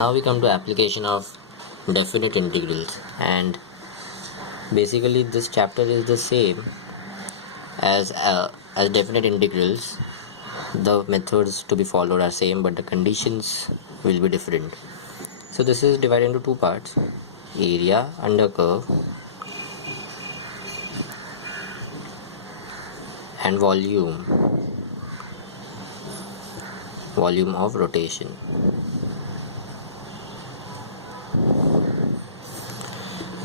Now we come to application of definite integrals, and basically this chapter is the same as definite integrals. The methods to be followed are same, but the conditions will be different. So this is divided into two parts: area under curve and volume of rotation.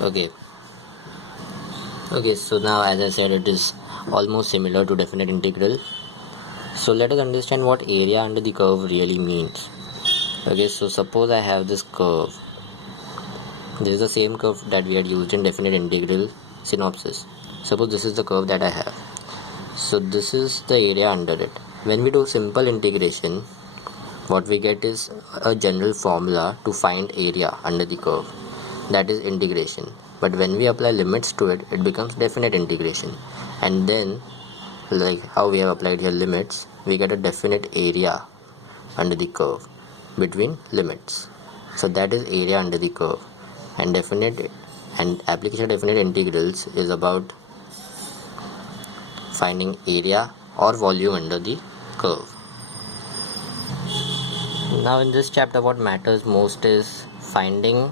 Okay, so now as I said, it is almost similar to definite integral. So let us understand what area under the curve really means. Okay, so suppose I have this curve. This is the same curve that we had used in definite integral synopsis. Suppose this is the curve that I have. So this is the area under it. When we do simple integration, what we get is a general formula to find area under the curve, that is integration. But when we apply limits to it, it becomes definite integration. And then, like how we have applied here limits, we get a definite area under the curve between limits. So that is area under the curve. And application of definite integrals is about finding area or volume under the curve. Now in this chapter, what matters most is finding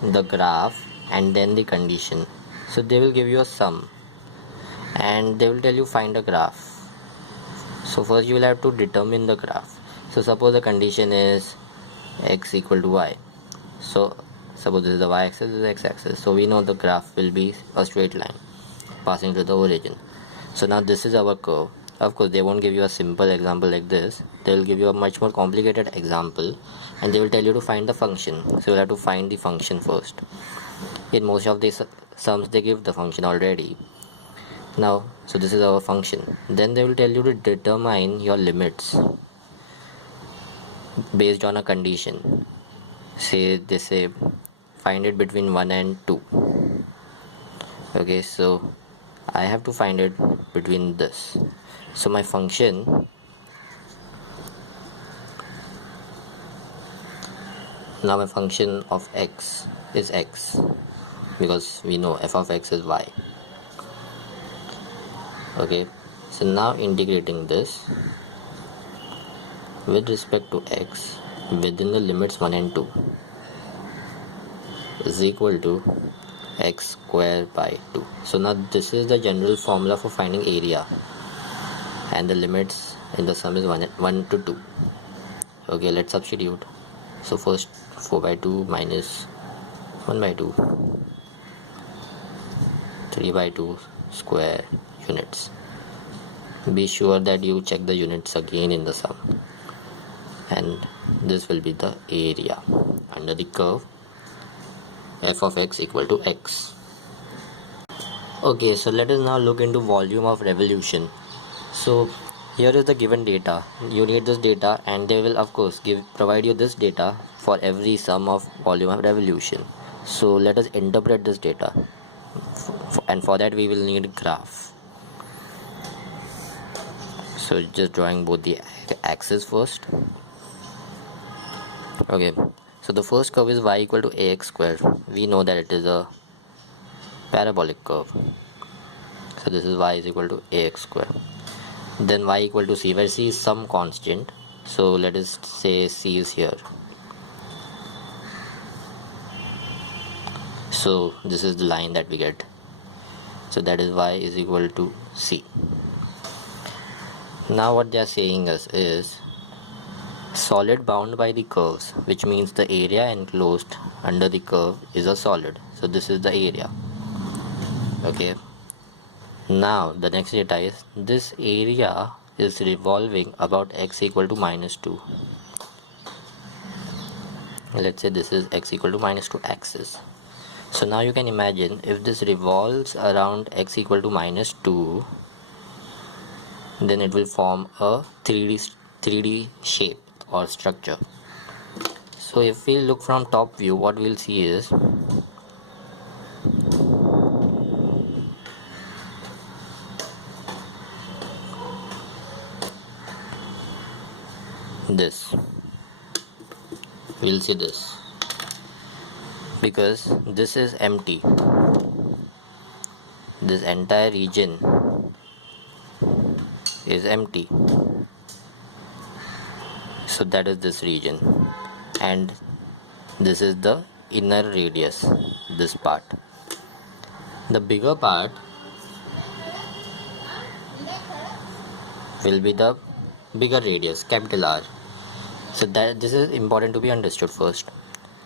the graph and then the condition. So they will give you a sum and they will tell you find a graph. So first you will have to determine the graph. So suppose the condition is x equal to y. So suppose this is the y-axis, this is the x-axis. So we know the graph will be a straight line passing to the origin. So now this is our curve. Of course they won't give you a simple example like this. They will give you a much more complicated example and they will tell you to find the function. So you'll have to find the function first. In most of these sums they give the function already. Now so this is our function. Then they will tell you to determine your limits based on a condition. They say find it between 1 and 2. Okay, so I have to find it between this. So my function, now my function of x is x, because we know f of x is y. Okay, so now integrating this with respect to x within the limits 1 and 2 is equal to x square by 2. So now this is the general formula for finding area, and the limits in the sum is 1 to 2. Okay, let's substitute. So first 4 by 2 minus 1 by 2, 3 by 2 square units. Be sure that you check the units again in the sum, and this will be the area under the curve f of x equal to x. Okay, so let us now look into volume of revolution. So here is the given data. You need this data and they will of course provide you this data for every sum of volume of revolution. So let us interpret this data, and for that we will need graph. So just drawing both the axes first. Okay, so the first curve is y equal to ax square. We know that it is a parabolic curve. So this is y is equal to ax square. Then y equal to c, where c is some constant. So let us say c is here. So this is the line that we get. So that is y is equal to c. Now what they are saying us is solid bound by the curves, which means the area enclosed under the curve is a solid. So this is the area. Okay, now the next data is this area is revolving about x equal to minus 2. Let's say this is x equal to minus 2 axis. So now you can imagine if this revolves around x equal to minus 2, then it will form a 3D shape or structure. So if we look from top view, what we'll see is this. We'll see this. because this is empty. This entire region is empty, so that is this region, and this is the inner radius, this part. The bigger part will be the bigger radius, capital R. So that this is important to be understood first.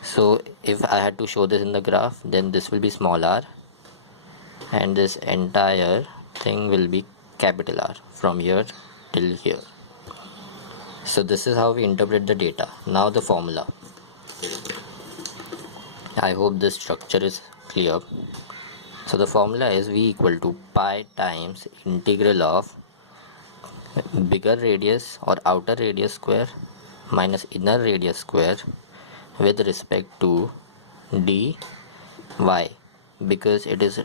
So if I had to show this in the graph, then this will be small r, and this entire thing will be capital R from here till here. So this is how we interpret the data. Now the formula. I hope this structure is clear. So the formula is V equal to pi times integral of bigger radius or outer radius square minus inner radius square with respect to dy, because it is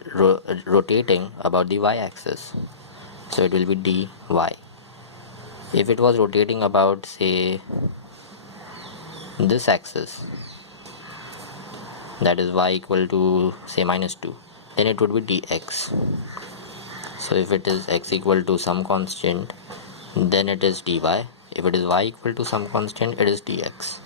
rotating about the y-axis, so it will be dy. If it was rotating about, say, this axis, that is y equal to, say, -2, then it would be dx. So if it is x equal to some constant, then it is dy. If it is y equal to some constant, it is dx.